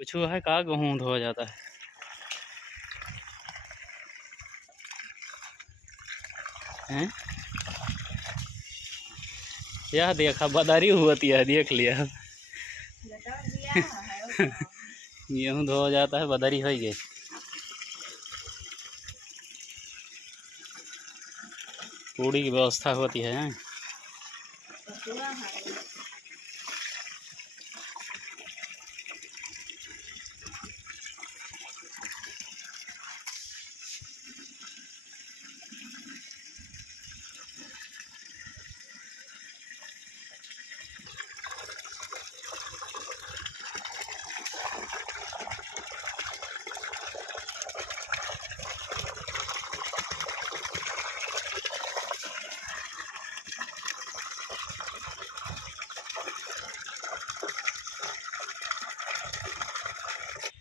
कुछ है कहा गेहूँ धो जाता है। यह देखा बदारी होती है, देख लिया। गेहूँ धो जाता है, बदारी हो गई। पूरी की व्यवस्था होती है।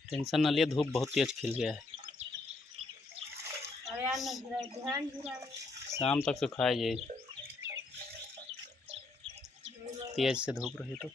टेंशन न लिए, धूप बहुत तेज खिल गया है। शाम तक सुखाए जाए, तेज से धूप रही तो।